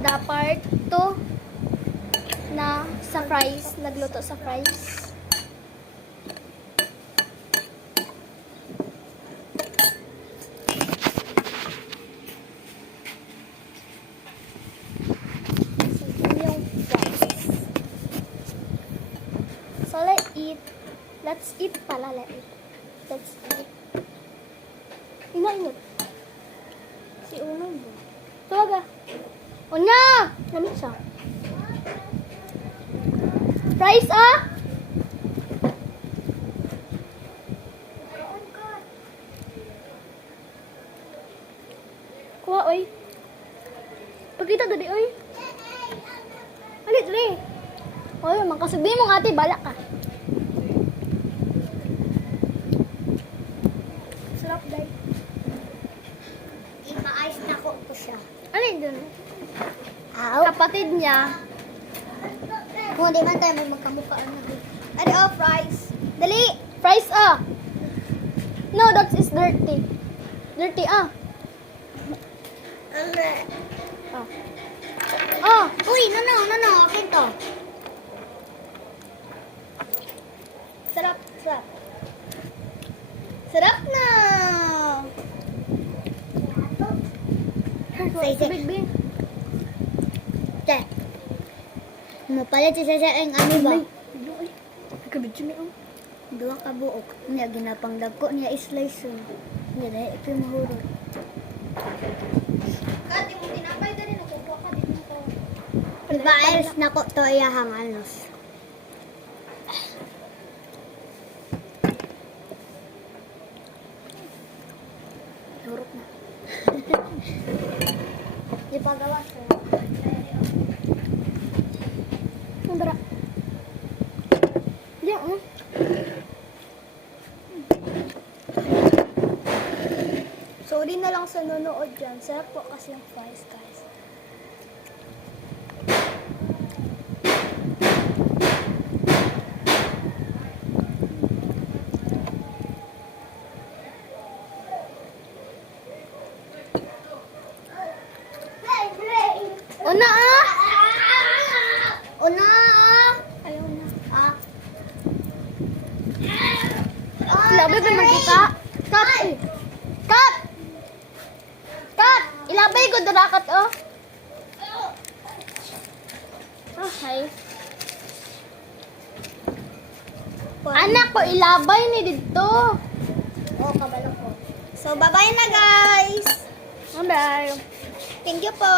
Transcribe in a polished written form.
the part 2 na sa fries, nagluto sa fries. So, yun yung fries. So, let's eat pala, let's eat. Ingat. Si Uno mo. Tawaga. Una! Lamig siya. Fries, ah! Kuha, oy. Pagkita gadi, oy. Alit, re. Oy, makasubi mo nga, ate. Balak ka. Sarap, day. Ipa-ice na ko siya. Alin dun? Ow. Kapatid niya. Kung di man tayo may magkamukhaan na. Ano, oh, fries. Dali! Fries, ah! No, that is dirty. Dirty, ah. Ah. Ah! Uy, no. Akin to. Sarap. Sarap na. Say. Big. Te. Mapalit siya ang ano ba? Kabidyo niya, oh. Dua ka buok. Niya ginapangdag ko niya slice. Niya dahil ito yung mahurot. Kati mo tinapay dali na kukuha ka dito ko. Iba-ice na ko to iyahang anos. Hurot na. Di pa gawas ko. Nandara. Diyan, oh. Sorry na lang sa nanonood dyan. Sarap po kasi yung fries, guys. Una, ah! Una ah! Ayaw na. Ah. Ilabi ba magkita? Cut! Ilabay ko darakat, oh. Okay. Anak ko, ilabay ni dito. Oh, kabalo ko. So, bye-bye na guys! Bye-bye. Thank you po!